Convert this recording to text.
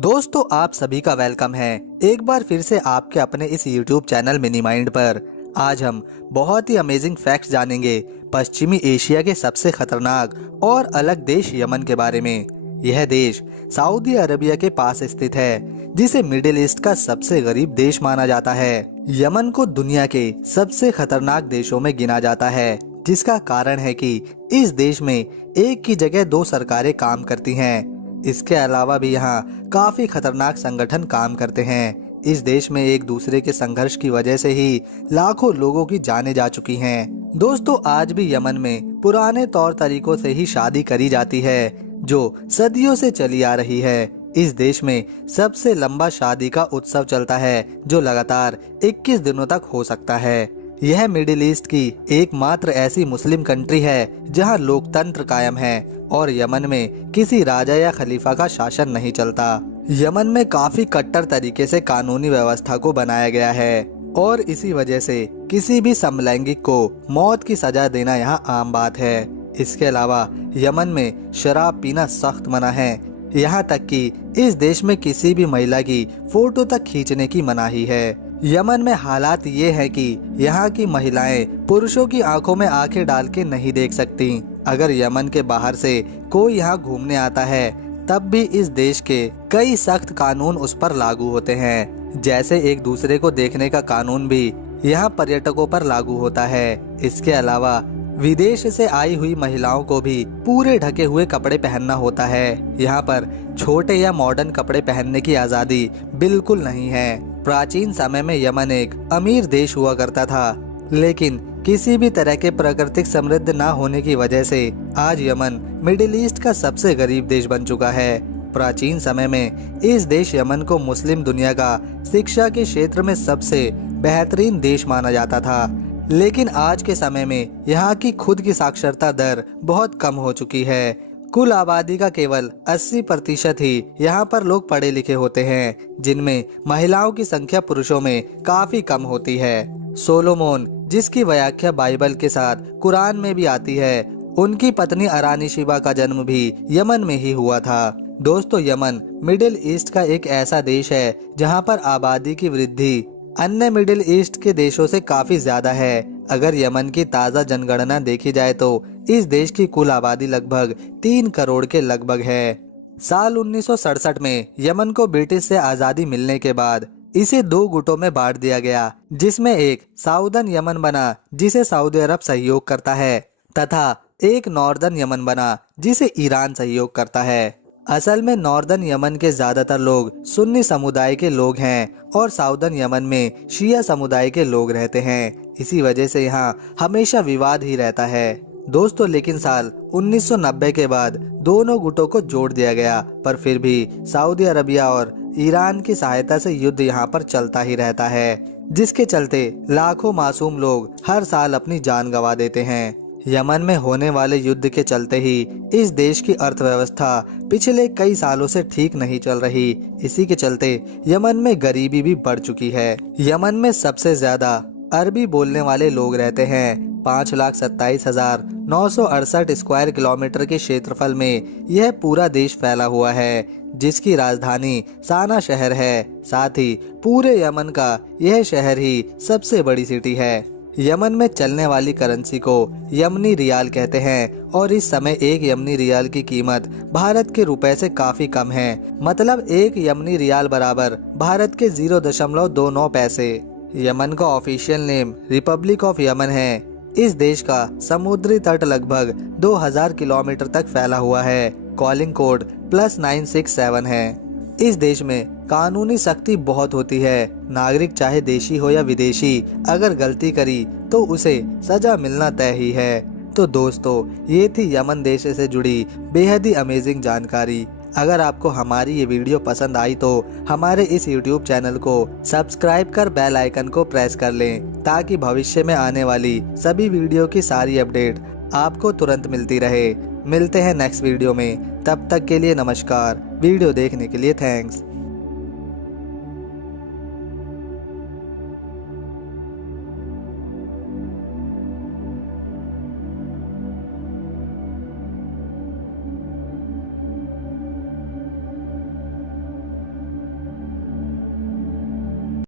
दोस्तों आप सभी का वेलकम है एक बार फिर से आपके अपने इस YouTube चैनल मिनी माइंड पर। आज हम बहुत ही अमेजिंग फैक्ट्स जानेंगे पश्चिमी एशिया के सबसे खतरनाक और अलग देश यमन के बारे में। यह देश सऊदी अरबिया के पास स्थित है, जिसे मिडिल ईस्ट का सबसे गरीब देश माना जाता है। यमन को दुनिया के सबसे खतरनाक देशों में गिना जाता है, जिसका कारण है कि इस देश में एक की जगह दो सरकारें काम करती हैं। इसके अलावा भी यहाँ काफी खतरनाक संगठन काम करते हैं। इस देश में एक दूसरे के संघर्ष की वजह से ही लाखों लोगों की जानें जा चुकी हैं। दोस्तों आज भी यमन में पुराने तौर तरीकों से ही शादी करी जाती है, जो सदियों से चली आ रही है। इस देश में सबसे लंबा शादी का उत्सव चलता है, जो लगातार 21 दिनों तक हो सकता है। यह मिडिल ईस्ट की एकमात्र ऐसी मुस्लिम कंट्री है जहां लोकतंत्र कायम है और यमन में किसी राजा या खलीफा का शासन नहीं चलता। यमन में काफी कट्टर तरीके से कानूनी व्यवस्था को बनाया गया है और इसी वजह से किसी भी समलैंगिक को मौत की सजा देना यहाँ आम बात है। इसके अलावा यमन में शराब पीना सख्त मना है, यहाँ तक कि इस देश में किसी भी महिला की फोटो तक खींचने की मनाही है। यमन में हालात ये है कि यहाँ की महिलाएं पुरुषों की आंखों में आंखें डाल के नहीं देख सकती। अगर यमन के बाहर से कोई यहाँ घूमने आता है, तब भी इस देश के कई सख्त कानून उस पर लागू होते हैं। जैसे एक दूसरे को देखने का कानून भी यहाँ पर्यटकों पर लागू होता है। इसके अलावा विदेश से आई हुई महिलाओं को भी पूरे ढके हुए कपड़े पहनना होता है। यहाँ पर छोटे या मॉडर्न कपड़े पहनने की आज़ादी बिल्कुल नहीं है। प्राचीन समय में यमन एक अमीर देश हुआ करता था, लेकिन किसी भी तरह के प्राकृतिक समृद्ध ना होने की वजह से आज यमन मिडिल ईस्ट का सबसे गरीब देश बन चुका है। प्राचीन समय में इस देश यमन को मुस्लिम दुनिया का शिक्षा के क्षेत्र में सबसे बेहतरीन देश माना जाता था, लेकिन आज के समय में यहाँ की खुद की साक्षरता दर बहुत कम हो चुकी है। कुल आबादी का केवल 80% ही यहाँ पर लोग पढ़े लिखे होते हैं, जिनमें महिलाओं की संख्या पुरुषों में काफी कम होती है। सोलोमोन, जिसकी व्याख्या बाइबल के साथ कुरान में भी आती है, उनकी पत्नी अरानी शिबा का जन्म भी यमन में ही हुआ था। दोस्तों यमन मिडिल ईस्ट का एक ऐसा देश है जहाँ पर आबादी की वृद्धि अन्य मिडिल ईस्ट के देशों से काफी ज्यादा है। अगर यमन की ताज़ा जनगणना देखी जाए तो इस देश की कुल आबादी लगभग 3 करोड़ के लगभग है। साल 1967 में यमन को ब्रिटिश से आज़ादी मिलने के बाद इसे 2 गुटों में बांट दिया गया, जिसमें एक साउदर्न यमन बना जिसे सऊदी अरब सहयोग करता है, तथा एक नॉर्दर्न यमन बना जिसे ईरान सहयोग करता है। असल में नॉर्दर्न यमन के ज्यादातर लोग सुन्नी समुदाय के लोग हैं और साउदर्न यमन में शिया समुदाय के लोग रहते हैं। इसी वजह से यहाँ हमेशा विवाद ही रहता है। दोस्तों लेकिन साल 1990 के बाद दोनों गुटों को जोड़ दिया गया, पर फिर भी सऊदी अरबिया और ईरान की सहायता से युद्ध यहाँ पर चलता ही रहता है, जिसके चलते लाखों मासूम लोग हर साल अपनी जान गंवा देते हैं। यमन में होने वाले युद्ध के चलते ही इस देश की अर्थव्यवस्था पिछले कई सालों से ठीक नहीं चल रही। इसी के चलते यमन में गरीबी भी बढ़ चुकी है। यमन में सबसे ज्यादा अरबी बोलने वाले लोग रहते हैं। 5,27,968 स्क्वायर किलोमीटर के क्षेत्रफल में यह पूरा देश फैला हुआ है, जिसकी राजधानी साना शहर है। साथ ही पूरे यमन का यह शहर ही सबसे बड़ी सिटी है। यमन में चलने वाली करेंसी को यमनी रियाल कहते हैं और इस समय एक यमनी रियाल की कीमत भारत के रुपए से काफी कम है। मतलब एक यमनी रियाल बराबर भारत के 0.29 पैसे। यमन का official name Republic of Yemen है। इस देश का समुद्री तट लगभग 2000 किलोमीटर तक फैला हुआ है। कॉलिंग कोड +967 है। इस देश में कानूनी सख्ती बहुत होती है। नागरिक चाहे देशी हो या विदेशी, अगर गलती करी तो उसे सजा मिलना तय ही है। तो दोस्तों ये थी यमन देश से जुड़ी बेहद ही अमेजिंग जानकारी। अगर आपको हमारी ये वीडियो पसंद आई तो हमारे इस YouTube चैनल को सब्सक्राइब कर बेल आइकन को प्रेस कर लें, ताकि भविष्य में आने वाली सभी वीडियो की सारी अपडेट आपको तुरंत मिलती रहे। मिलते हैं नेक्स्ट वीडियो में, तब तक के लिए नमस्कार। वीडियो देखने के लिए थैंक्स।